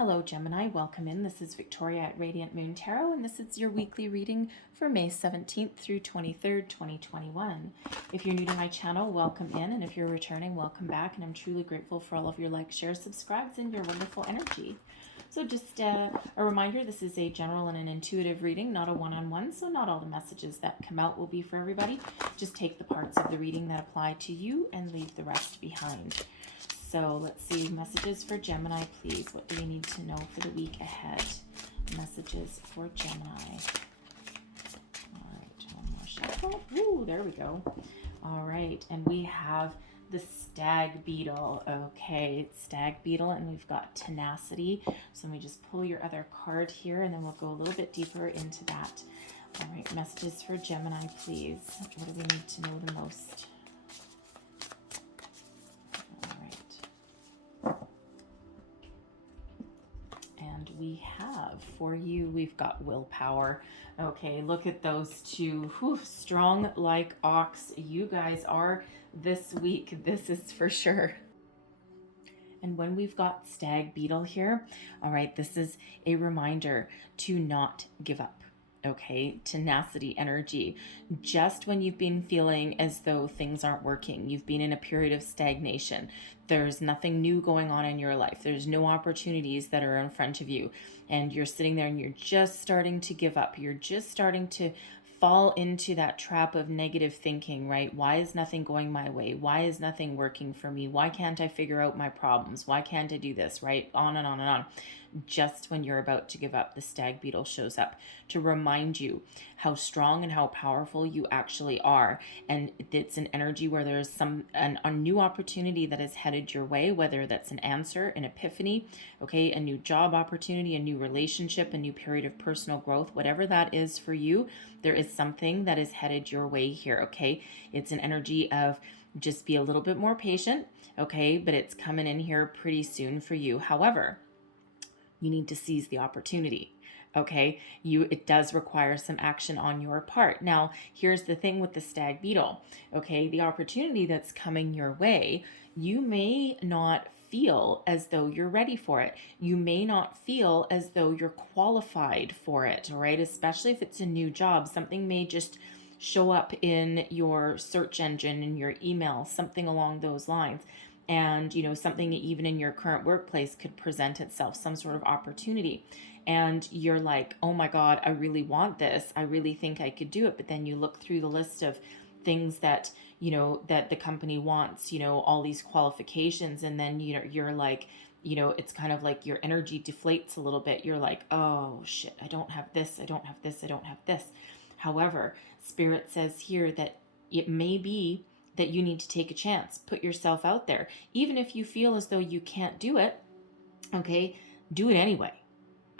Hello Gemini, welcome in. This is Victoria at Radiant Moon Tarot, and this is your weekly reading for May 17th through 23rd, 2021. If you're new to my channel, welcome in, and if you're returning, welcome back, and I'm truly grateful for all of your likes, shares, subscribes, and your wonderful energy. So just a reminder, this is a general and an intuitive reading, not a one-on-one, so not all the messages that come out will be for everybody. Just take the parts of the reading that apply to you and leave the rest behind. So let's see, messages for Gemini, please. What do we need to know for the week ahead? Messages for Gemini. All right, one more shuffle. Ooh, there we go. All right, and we have the stag beetle. Okay, it's stag beetle, and we've got tenacity. So let me just pull your other card here, and then we'll go a little bit deeper into that. All right, messages for Gemini, please. What do we need to know the most? We have for you, we've got willpower. Okay, look at those two. Whew, strong like ox. You guys are this week. This is for sure. And when we've got stag beetle here, all right, this is a reminder to not give up. Okay, tenacity, energy. Just when you've been feeling as though things aren't working, you've been in a period of stagnation, there's nothing new going on in your life, there's no opportunities that are in front of you, and you're sitting there and you're just starting to give up, you're just starting to fall into that trap of negative thinking, right? Why is nothing going my way? Why is nothing working for me? Why can't I figure out my problems? Why can't I do this, right? On and on and on. Just when you're about to give up, the stag beetle shows up to remind you how strong and how powerful you actually are. And it's an energy where there's a new opportunity that is headed your way, whether that's an answer, an epiphany, okay, a new job opportunity, a new relationship, a new period of personal growth, whatever that is for you, there is something that is headed your way here, okay? It's an energy of just be a little bit more patient, okay? But it's coming in here pretty soon for you. However, you need to seize the opportunity. Okay, it does require some action on your part. Now, here's the thing with the stag beetle. Okay, the opportunity that's coming your way, you may not feel as though you're ready for it. You may not feel as though you're qualified for it, all right? Especially if it's a new job, something may just show up in your search engine, in your email, something along those lines. And, you know, something even in your current workplace could present itself, some sort of opportunity. And you're like, oh my God, I really want this. I really think I could do it. But then you look through the list of things that, you know, that the company wants, you know, all these qualifications. And then, you know, you're like, you know, it's kind of like your energy deflates a little bit. You're like, oh shit, I don't have this. I don't have this. I don't have this. However, Spirit says here that it may be that you need to take a chance, put yourself out there. Even if you feel as though you can't do it, okay, do it anyway,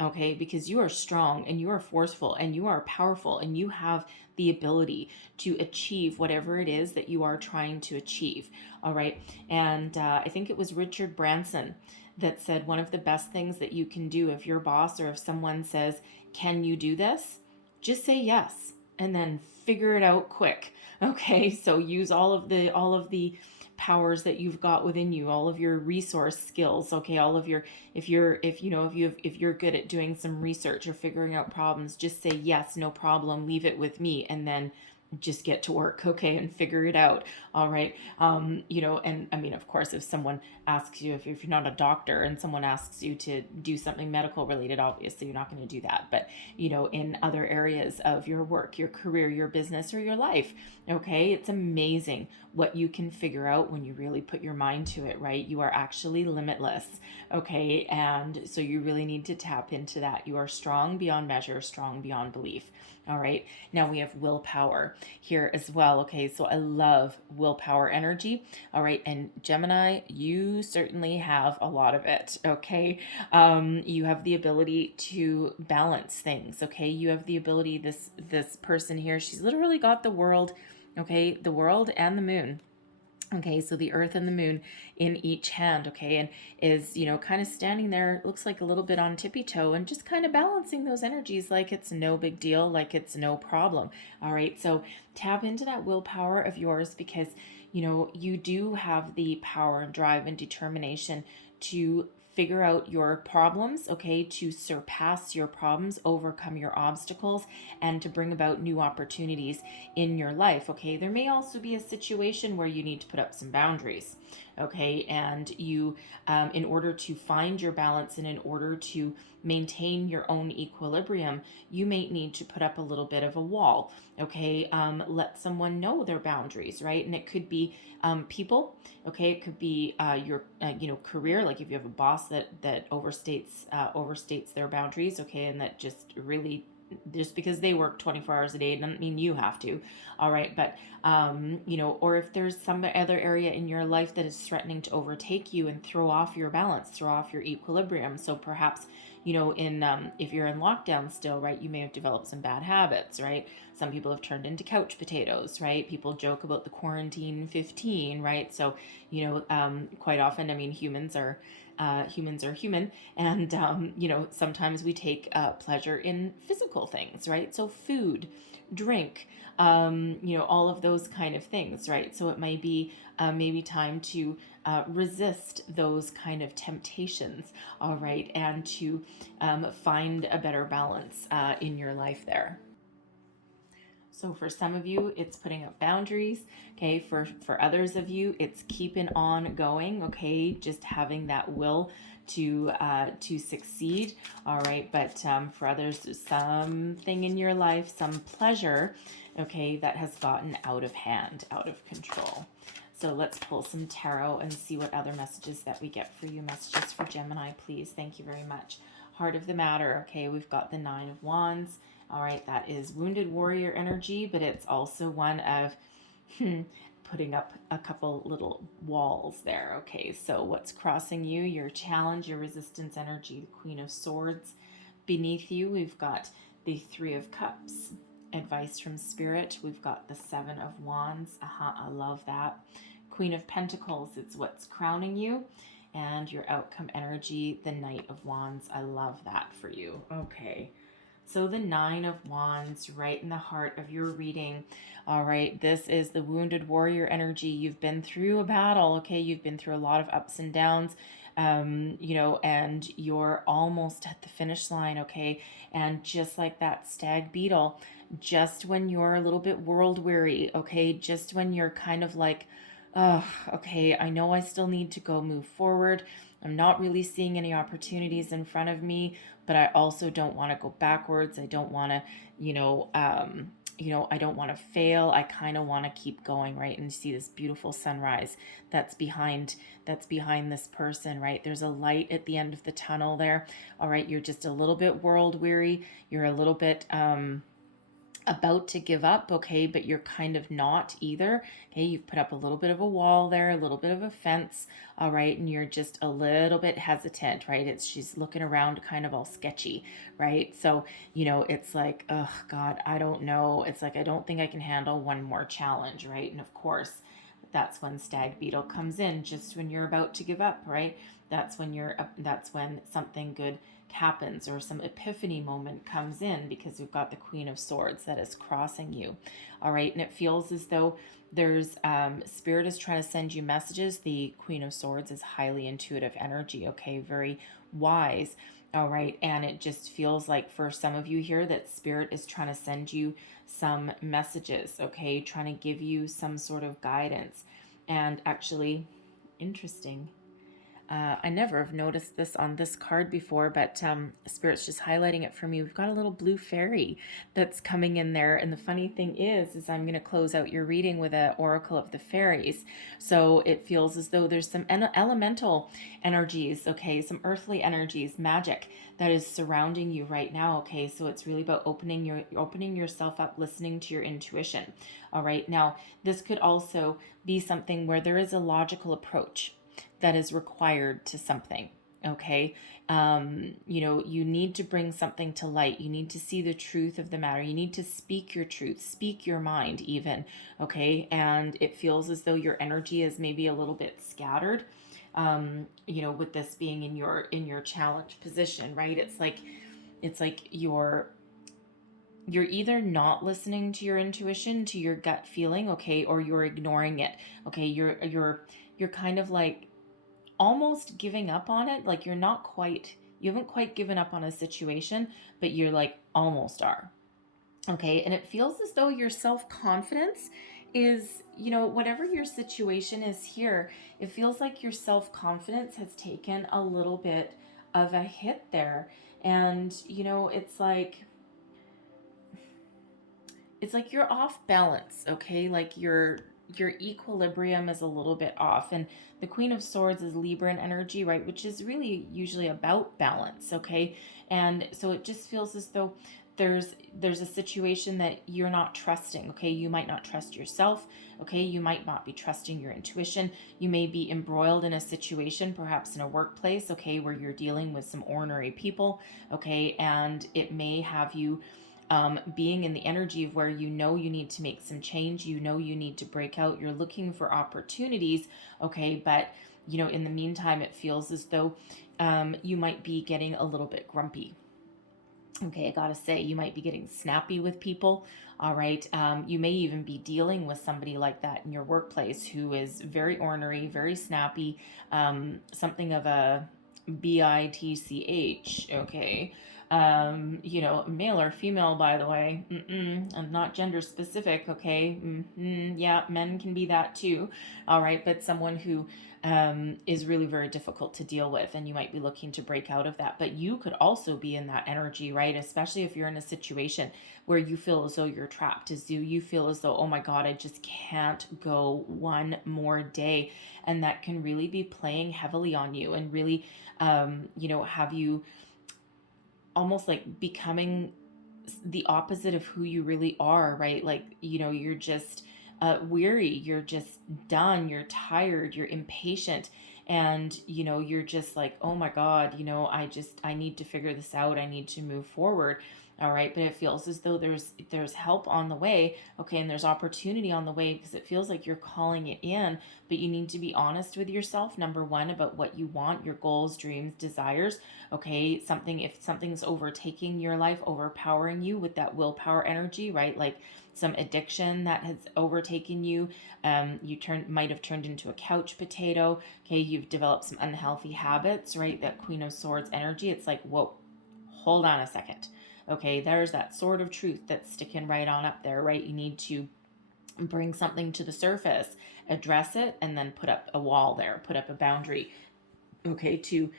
okay, because you are strong and you are forceful and you are powerful and you have the ability to achieve whatever it is that you are trying to achieve, all right? And I think it was Richard Branson that said one of the best things that you can do if your boss or if someone says, can you do this? Just say yes and then figure it out quick. Okay, so use all of the powers that you've got within you, all of your resource skills. Okay, all of your if you're good at doing some research or figuring out problems, just say yes, no problem, leave it with me, and then just get to work, okay, and figure it out. All right. You know, and I mean, of course, if someone asks you, if you're not a doctor and someone asks you to do something medical related, obviously you're not going to do that. But, you know, in other areas of your work, your career, your business, or your life, okay, it's amazing what you can figure out when you really put your mind to it, right? You are actually limitless, okay? And so you really need to tap into that. You are strong beyond measure, strong beyond belief. All right. Now we have willpower here as well. Okay. So I love willpower energy. All right. And Gemini, you certainly have a lot of it. Okay. You have the ability to balance things. Okay. You have the ability, this person here, she's literally got the world. Okay. The world and the moon. Okay, so the earth and the moon in each hand, okay, and is, you know, kind of standing there, looks like a little bit on tippy toe and just kind of balancing those energies like it's no big deal, like it's no problem. All right, so tap into that willpower of yours because, you know, you do have the power and drive and determination to figure out your problems, okay, to surpass your problems, overcome your obstacles, and to bring about new opportunities in your life, okay? There may also be a situation where you need to put up some boundaries, okay? And you, in order to find your balance and in order to maintain your own equilibrium, you may need to put up a little bit of a wall, okay? Let someone know their boundaries, right? And it could be people, okay? It could be your career, like if you have a boss that overstates their boundaries, okay, and that just really, just because they work 24 hours a day doesn't mean you have to. All right, but or if there's some other area in your life that is threatening to overtake you and throw off your balance, throw off your equilibrium. So perhaps, in if you're in lockdown still, right, you may have developed some bad habits, right? Some people have turned into couch potatoes, right? People joke about the quarantine 15, right? So, quite often, I mean, humans are human, and sometimes we take pleasure in physical things, right? So food, drink, all of those kind of things, right? So it might be maybe time to resist those kind of temptations, all right, and to find a better balance in your life there. So for some of you, it's putting up boundaries. Okay, for others of you, it's keeping on going. Okay, just having that will to succeed. All right, but for others, something in your life, some pleasure, okay, that has gotten out of hand, out of control. So let's pull some tarot and see what other messages that we get for you. Messages for Gemini, please. Thank you very much. Heart of the matter. Okay, we've got the Nine of Wands. All right, that is wounded warrior energy, but it's also one of putting up a couple little walls there. Okay, so what's crossing you? Your challenge, your resistance energy, the Queen of Swords. Beneath you, we've got the Three of Cups. Advice from Spirit. We've got the Seven of Wands. I love that. Queen of Pentacles, it's what's crowning you. And your outcome energy, the Knight of Wands. I love that for you. Okay. So the Nine of Wands, right in the heart of your reading. All right, this is the wounded warrior energy. You've been through a battle, okay? You've been through a lot of ups and downs, and you're almost at the finish line, okay? And just like that stag beetle, just when you're a little bit world weary, okay? Just when you're kind of like, oh, okay, I know I still need to go move forward. I'm not really seeing any opportunities in front of me, but I also don't want to go backwards. I don't want to, I don't want to fail. I kind of want to keep going, right? And you see this beautiful sunrise that's behind this person, right? There's a light at the end of the tunnel there. All right, you're just a little bit world weary. You're a little bit about to give up, okay, but you're kind of not either. Okay, you've put up a little bit of a wall there, a little bit of a fence, all right, and you're just a little bit hesitant, right? She's looking around kind of all sketchy, right? So, it's like, oh God, I don't know. It's like, I don't think I can handle one more challenge, right? And of course, that's when stag beetle comes in, just when you're about to give up, right? That's when something good happens or some epiphany moment comes in, because we've got the Queen of Swords that is crossing you. All right, and it feels as though there's Spirit is trying to send you messages. The Queen of Swords is highly intuitive energy, okay, very wise. All right, and it just feels like for some of you here that Spirit is trying to send you some messages, okay, trying to give you some sort of guidance. And actually, interesting, I never have noticed this on this card before, but Spirit's just highlighting it for me. We've got a little blue fairy that's coming in there. And the funny thing is I'm going to close out your reading with an Oracle of the Fairies. So it feels as though there's some elemental energies, okay, some earthly energies, magic that is surrounding you right now, okay? So it's really about opening yourself up, listening to your intuition. All right, now this could also be something where there is a logical approach that is required to something, okay? You need to bring something to light. You need to see the truth of the matter. You need to speak your truth, speak your mind even, okay? And it feels as though your energy is maybe a little bit scattered, with this being in your challenge position, right? It's like you're either not listening to your intuition, to your gut feeling, okay, or you're ignoring it, okay? You're kind of like almost giving up on it. Like you haven't quite given up on a situation, but you're like almost are. Okay. And it feels as though your self-confidence is, whatever your situation is here, it feels like your self-confidence has taken a little bit of a hit there. And, it's like you're off balance, okay? Like your equilibrium is a little bit off. And the Queen of Swords is Libran energy, right? Which is really usually about balance, okay? And so it just feels as though there's a situation that you're not trusting, okay? You might not trust yourself, okay? You might not be trusting your intuition. You may be embroiled in a situation, perhaps in a workplace, okay, where you're dealing with some ornery people, okay? And it may have you being in the energy of where you need to make some change, you need to break out, you're looking for opportunities, okay, but in the meantime, it feels as though you might be getting a little bit grumpy. Okay, I gotta say, you might be getting snappy with people. All right. You may even be dealing with somebody like that in your workplace who is very ornery, very snappy, something of a bitch. Okay. Male or female, by the way, and not gender specific. Okay. Yeah, men can be that too. All right. But someone who is really very difficult to deal with, and you might be looking to break out of that. But you could also be in that energy, right? Especially if you're in a situation where you feel as though you're trapped, as you feel as though, oh my God, I just can't go one more day. And that can really be playing heavily on you and really, have you almost like becoming the opposite of who you really are, right? Like, you're just weary, you're just done, you're tired, you're impatient, and you're just like, oh my God, I need to figure this out, I need to move forward. All right, but it feels as though there's help on the way, okay, and there's opportunity on the way, because it feels like you're calling it in, but you need to be honest with yourself, number one, about what you want, your goals, dreams, desires, okay? If something's overtaking your life, overpowering you with that willpower energy, right? Like some addiction that has overtaken you, might have turned into a couch potato, okay? You've developed some unhealthy habits, right? That Queen of Swords energy, it's like, whoa, hold on a second. Okay, there's that sword of truth that's sticking right on up there, right? You need to bring something to the surface, address it, and then put up a wall there, put up a boundary, okay, to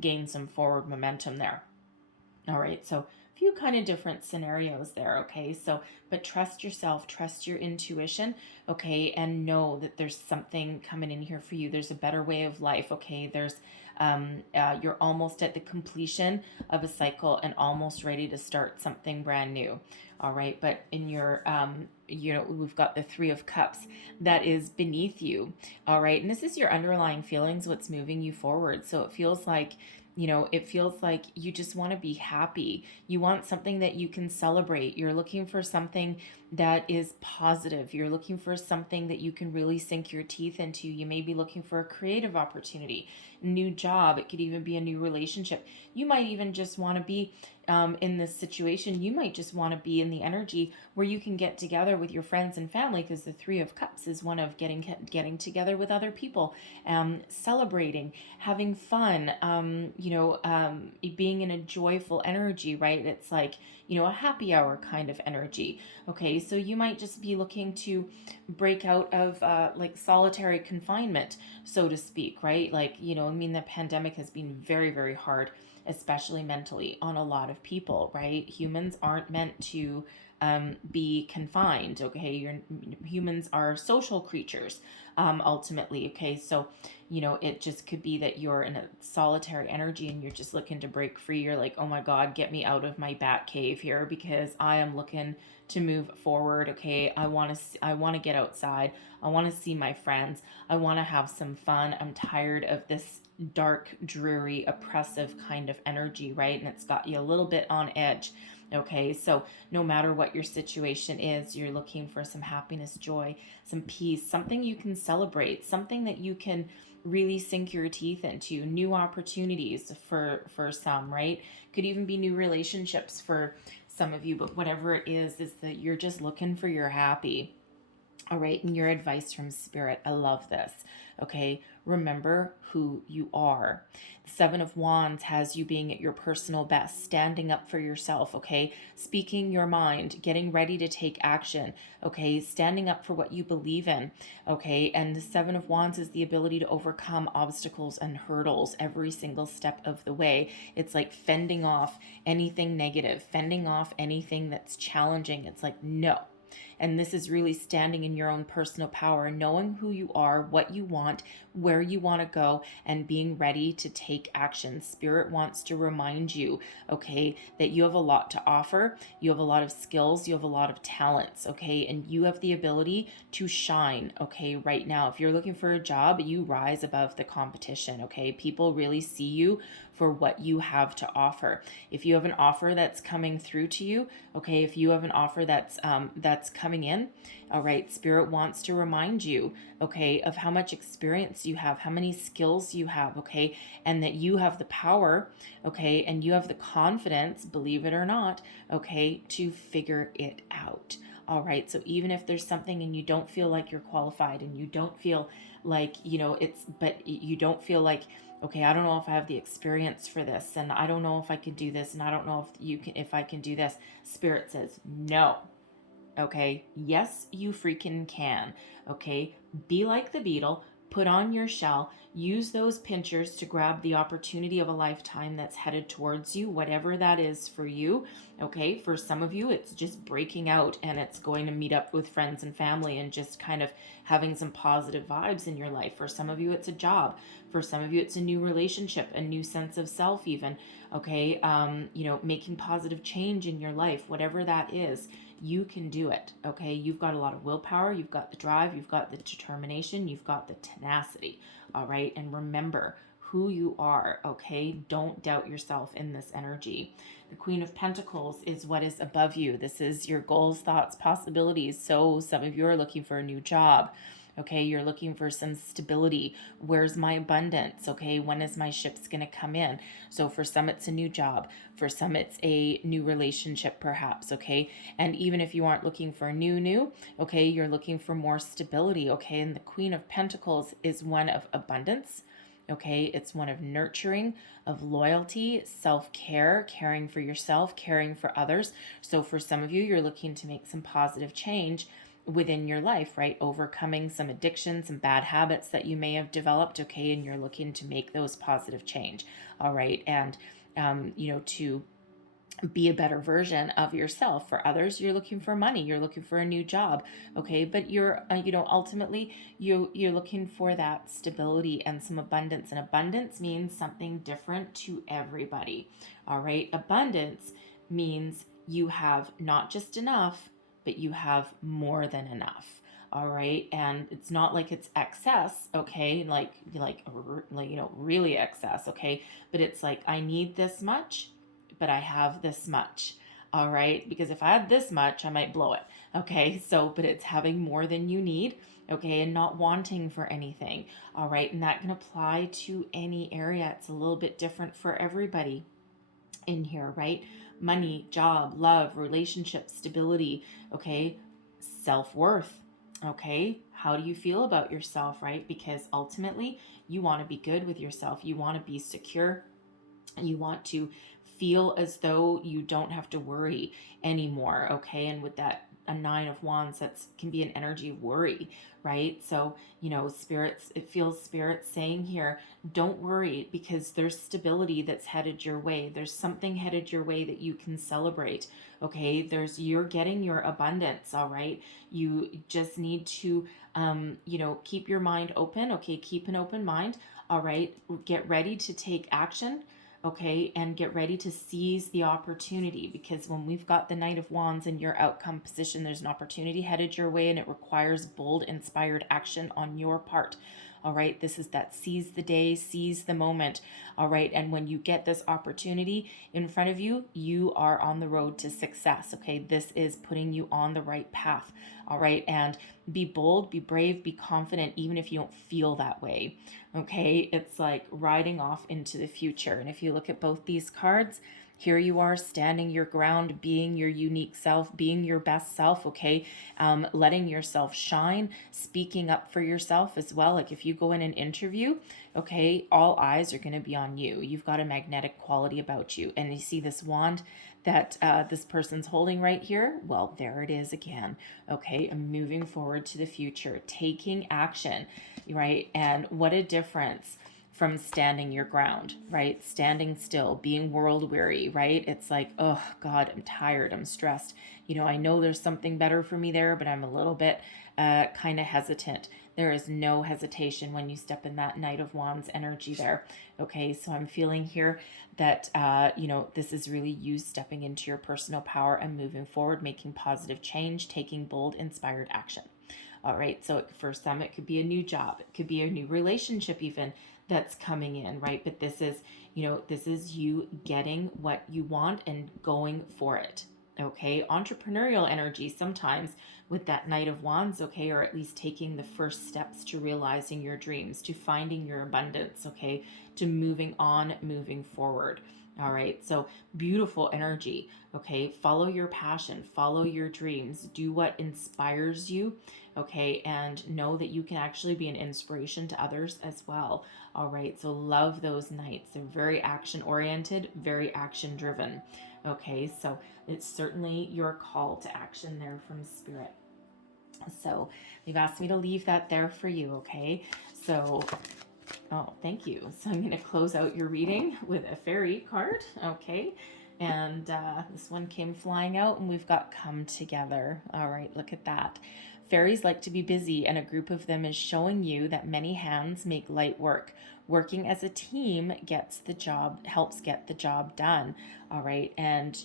gain some forward momentum there. All right, so a few kind of different scenarios there, okay? So, but trust yourself, trust your intuition, okay? And know that there's something coming in here for you. There's a better way of life, okay? You're almost at the completion of a cycle and almost ready to start something brand new. All right, but in your, we've got the Three of Cups that is beneath you. All right, and this is your underlying feelings, what's moving you forward. So it feels like, you just want to be happy. You want something that you can celebrate. You're looking for something that is positive. You're looking for something that you can really sink your teeth into. You may be looking for a creative opportunity, new job. It could even be a new relationship. You might even just want to be in this situation. You might just want to be in the energy where you can get together with your friends and family, because the Three of Cups is one of getting together with other people, celebrating, having fun, being in a joyful energy, right? It's like, a happy hour kind of energy. Okay, so you might just be looking to break out of like solitary confinement, so to speak, right? Like, the pandemic has been very, very hard, especially mentally, on a lot of people, right? Humans aren't meant to be confined, okay? Humans are social creatures, ultimately, okay? So, it just could be that you're in a solitary energy and you're just looking to break free. You're like, oh my God, get me out of my bat cave here, because I am looking to move forward, okay? I want to get outside. I want to see my friends. I want to have some fun. I'm tired of this dark, dreary, oppressive kind of energy, right? And it's got you a little bit on edge. Okay, so no matter what your situation is, you're looking for some happiness, joy, some peace, something you can celebrate, something that you can really sink your teeth into, new opportunities for some, right? Could even be new relationships for some of you, but whatever it is that you're just looking for your happy. All right, and your advice from Spirit, I love this. Okay, remember who you are. The Seven of Wands has you being at your personal best, standing up for yourself, okay, speaking your mind, getting ready to take action, okay, standing up for what you believe in, okay. And the Seven of Wands is the ability to overcome obstacles and hurdles every single step of the way. It's like fending off anything negative, fending off anything that's challenging. It's like, no. And this is really standing in your own personal power, knowing who you are, what you want, where you want to go, and being ready to take action. Spirit wants to remind you, okay, that you have a lot to offer. You have a lot of skills. You have a lot of talents, okay, and you have the ability to shine, okay, right now. If you're looking for a job, you rise above the competition, okay? People really see you for what you have to offer. If you have an offer that's coming through to you, okay, if you have an offer that's coming in, all right, Spirit wants to remind you, okay, of how much experience you have, how many skills you have, okay, and that you have the power, okay, and you have the confidence, believe it or not, okay, to figure it out. All right, so even if there's something and you don't feel like you're qualified, and you don't feel like, but you don't feel like, okay, I don't know if I have the experience for this, and I don't know if I can do this, and I don't know if I can do this. Spirit says no. Okay, yes, you freaking can. Okay, be like the beetle, put on your shell, use those pinchers to grab the opportunity of a lifetime that's headed towards you, whatever that is for you. Okay, for some of you, it's just breaking out and it's going to meet up with friends and family and just kind of having some positive vibes in your life. For some of you, it's a job. For some of you, it's a new relationship, a new sense of self, even. Okay, making positive change in your life, whatever that is. You can do it, okay? You've got a lot of willpower, you've got the drive, you've got the determination, you've got the tenacity, all right? And remember who you are, okay? Don't doubt yourself in this energy. The Queen of Pentacles is what is above you. This is your goals, thoughts, possibilities. So some of you are looking for a new job. Okay, you're looking for some stability. Where's my abundance? Okay, when is my ship's going to come in? So for some, it's a new job. For some, it's a new relationship, perhaps. Okay, and even if you aren't looking for new, okay, you're looking for more stability. Okay, and the Queen of Pentacles is one of abundance. Okay, it's one of nurturing, of loyalty, self-care, caring for yourself, caring for others. So for some of you, you're looking to make some positive change within your life, right? Overcoming some addictions, some bad habits that you may have developed, okay, and you're looking to make those positive change, all right, and to be a better version of yourself. For others, you're looking for money, you're looking for a new job, okay, but you're ultimately you're looking for that stability and some abundance, and abundance means something different to everybody, all right? Abundance means you have not just enough, but you have more than enough, all right? And it's not like it's excess, okay, like really excess, okay, but it's like, I need this much, but I have this much, all right? Because if I had this much, I might blow it, okay? So, but it's having more than you need, okay, and not wanting for anything, all right? And that can apply to any area. It's a little bit different for everybody in here, right? Money, job, love, relationship, stability, okay? Self-worth, okay? How do you feel about yourself, right? Because ultimately, you want to be good with yourself. You want to be secure. You want to feel as though you don't have to worry anymore, okay? And with that, a Nine of Wands, that can be an energy of worry, right? So, it feels spirits saying here, don't worry, because there's stability that's headed your way. There's something headed your way that you can celebrate, okay? You're getting your abundance, all right? You just need to, keep your mind open, okay? Keep an open mind, all right? Get ready to take action, okay, and get ready to seize the opportunity, because when we've got the Knight of Wands in your outcome position, there's an opportunity headed your way, and it requires bold, inspired action on your part. All right, this is that seize the day, seize the moment. All right, and when you get this opportunity in front of you, you are on the road to success. Okay, this is putting you on the right path. All right, and be bold, be brave, be confident, even if you don't feel that way. Okay, it's like riding off into the future. And if you look at both these cards, Here you are standing your ground, being your unique self, being your best self, okay? Letting yourself shine, speaking up for yourself as well. Like if you go in an interview, okay, all eyes are going to be on you. You've got a magnetic quality about you. And you see this wand that this person's holding right here? Well, there it is again. Okay, I'm moving forward to the future, taking action, right? And what a difference from standing your ground, right? Standing still, being world weary, right? It's like, oh God, I'm tired, I'm stressed. I know there's something better for me there, but I'm a little bit kind of hesitant. There is no hesitation when you step in that Knight of Wands energy there. Okay, so I'm feeling here that, this is really you stepping into your personal power and moving forward, making positive change, taking bold, inspired action. All right, so for some, it could be a new job, it could be a new relationship, even that's coming in, right? But this is, this is you getting what you want and going for it. Okay, entrepreneurial energy sometimes with that Knight of Wands, okay, or at least taking the first steps to realizing your dreams, to finding your abundance, okay, to moving on, moving forward. All right, so beautiful energy, okay, follow your passion, follow your dreams, do what inspires you, okay, and know that you can actually be an inspiration to others as well. All right, so love those knights. They're very action oriented, very action driven. Okay, so it's certainly your call to action there from spirit. So they've asked me to leave that there for you, okay? So, oh, thank you. So I'm going to close out your reading with a fairy card, okay? And this one came flying out, and we've got come together. All right, look at that. Fairies like to be busy, and a group of them is showing you that many hands make light work. Working as a team helps get the job done. All right, and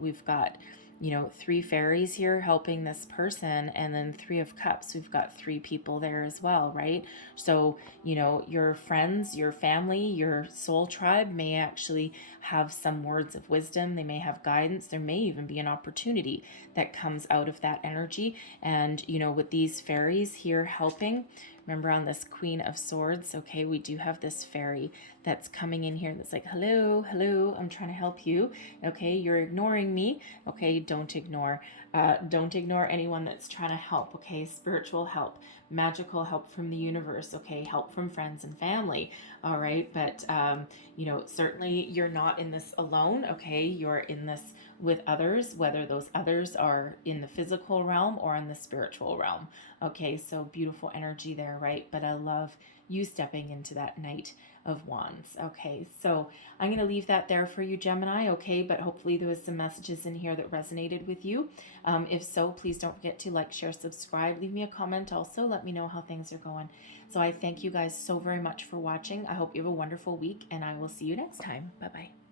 we've got 3 fairies here helping this person, and then 3 of cups. We've got 3 people there as well, right? So, your friends, your family, your soul tribe may actually have some words of wisdom. They may have guidance. There may even be an opportunity that comes out of that energy. And, with these fairies here helping, remember on this Queen of Swords, okay, we do have this fairy that's coming in here that's like, hello, hello, I'm trying to help you. Okay, you're ignoring me. Okay, don't ignore anyone that's trying to help. Okay, spiritual help, magical help from the universe. Okay, help from friends and family. All right, but certainly you're not in this alone. Okay, you're in this with others, whether those others are in the physical realm or in the spiritual realm. Okay, so beautiful energy there, right? But I love you stepping into that Knight of Wands. Okay, so I'm going to leave that there for you, Gemini. Okay, but hopefully there was some messages in here that resonated with you. If so, please don't forget to like, share, subscribe. Leave me a comment also. Let me know how things are going. So I thank you guys so very much for watching. I hope you have a wonderful week, and I will see you next time. Bye-bye.